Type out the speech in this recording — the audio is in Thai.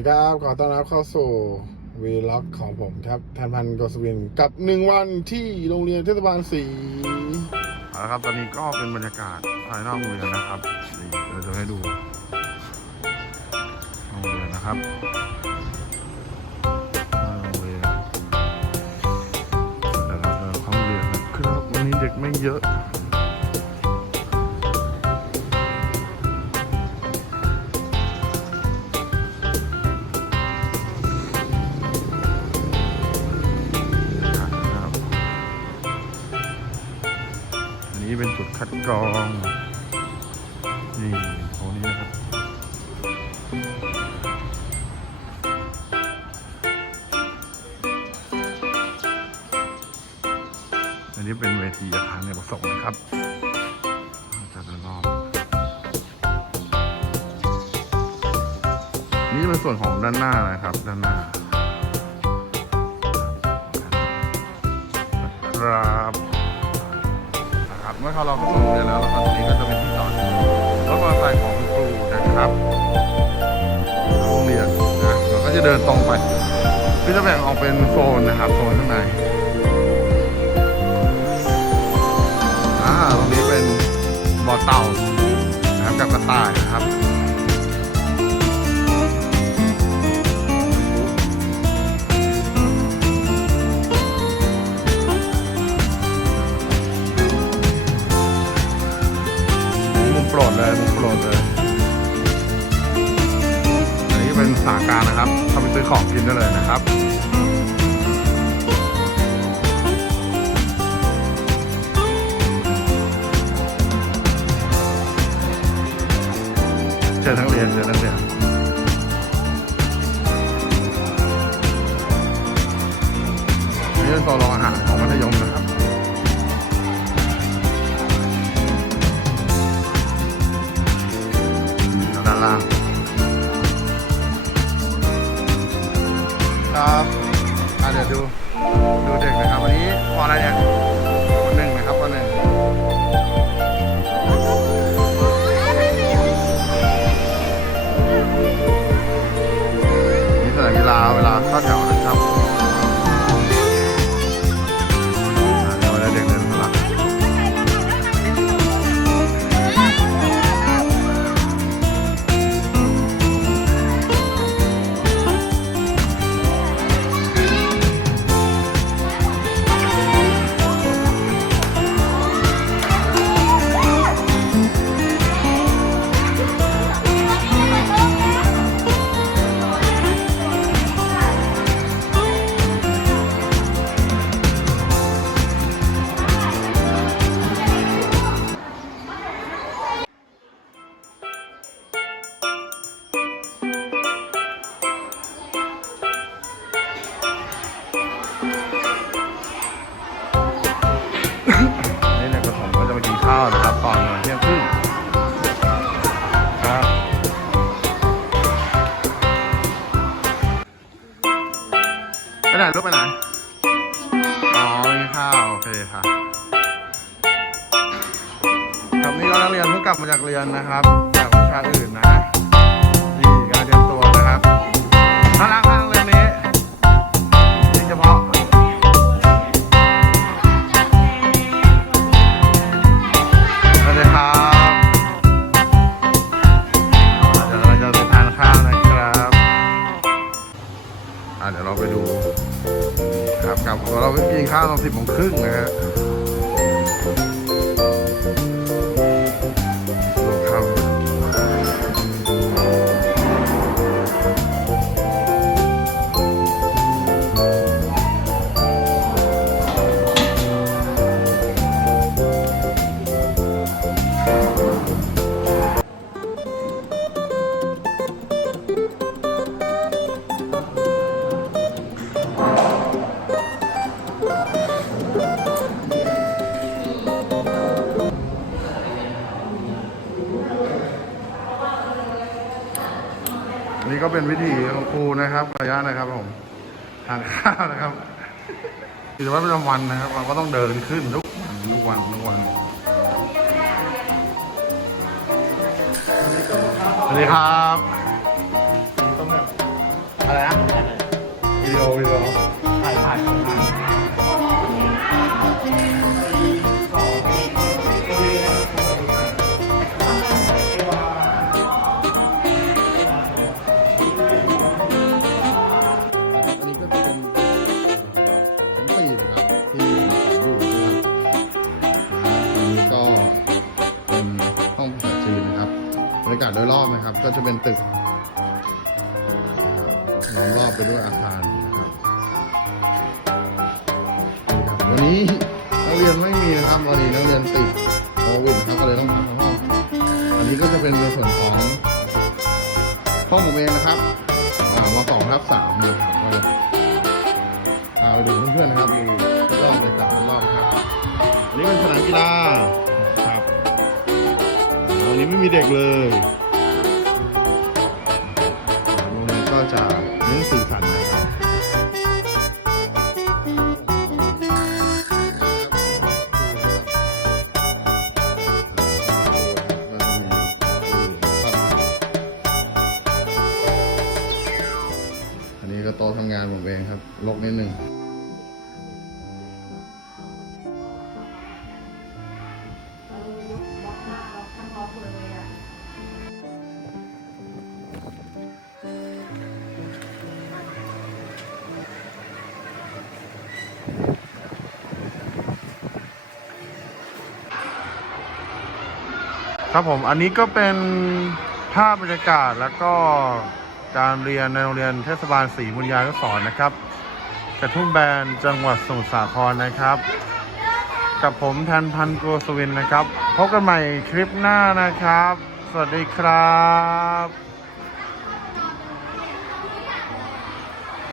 ดีครับ ขอต้อนรับเข้าสู่วีล็อกของผมครับทันพันธ์โกสวินกับหนึ่งวันที่โรงเรียนเทศบาลสีเอาละครับ ตอนนี้ก็เป็นบรรยากาศภายนอกโรงเรียนนะครับนี่เราจะให้ดูโรงเรียนนะครับโรงเรียนเดี๋ยวเราจะเข้าโรงเรียนนะครับวันนี้เด็กไม่เยอะ คัดกรอง นี่โถนี้นะครับ อันนี้เป็นเวทีอาคารในประสงค์นะครับจะเป็นรอบ นี่เป็นส่วนของด้านหน้านะครับ ด้านหน้าครับ เมื่อเขาเราเข้าสู่โรงเรียนแล้วตอนนี้ก็จะเป็นที่จอดรถมอเตอร์ไซค์ของคุณครูนะครับโรงเรียนนะเราก็จะเดินตรงไปก็จะแบ่งออกเป็นโซนนะครับโซนข้างในอ่าตรงนี้เป็นบ่อเต่านะครับกับกระต่ายนะครับ ลดเลยอันนี้เป็นสาการนะครับเขาไปซื้อของกินได้เลยนะครับเจอทั้งเรียนเจอทั้งเรียนนี่เป็นโซนโรงอาหารของมัธยมนะครับ ล่างครับอะเดี๋ยวดู ดูเด็กนะครับวันนี้ปออะไรเนี่ยปหนึ่งนะครับปหนึ่งนี่สนามกีฬาเวลาเข้าแถวนะครับอะ นักเรียนเพิ่งกลับมาจากเรียนนะครับจากวิชาอื่นนะนี่การเตรียมตัวนะครับน่ารักมากเรียนนี้นี่เฉพาะสวัสดีครับเดี๋ยวเราจะไปทานข้าวนะครับอะเดี๋ยวเราไปดูครับกับเราไปกินข้าวตอนสิบโมงครึ่งนะฮะ เป็นวิธีของครูนะครับ ระยะนะครับผมทานข้าวนะครับกิจวัตรประจำวันนะครับ เราก็ต้องเดินขึ้นทุกวันทุกวันทุกวันสวัสดีครับต้องแบบอะไรนะวิดีโอวิดีโอถ่ายถ่ายถ่าย นะครับ ก็จะเป็นตึกล้อมรอบไปด้วยอาคารนะครับ วันนี้นักเรียนไม่มีนะครับวันนี้นักเรียนติดโควิดนะครับก็เลยต้องพักห้อง อันนี้ก็จะเป็นในส่วนของห้องผมเองนะครับมาสองทับสามนะครับก็จะพาไปดูเพื่อนๆนะครับดูรอบเลยจัดรอบครับอันนี้เป็นสนามกีฬาครับอันนี้ไม่มีเด็กเลย ทำงานผมเองครับลกนิดนึงครับผมอันนี้ก็เป็นภาพบรรยากาศแล้วก็ การเรียนในโรงเรียนเทศบาลศรีบุญญาก็สอนนะครับกระทุ่มแบนจังหวัดสมุทรสาครนะครับ กับผมแทนพันธ์โกสวินนะครับ พบกันใหม่คลิปหน้านะครับ สวัสดีครับ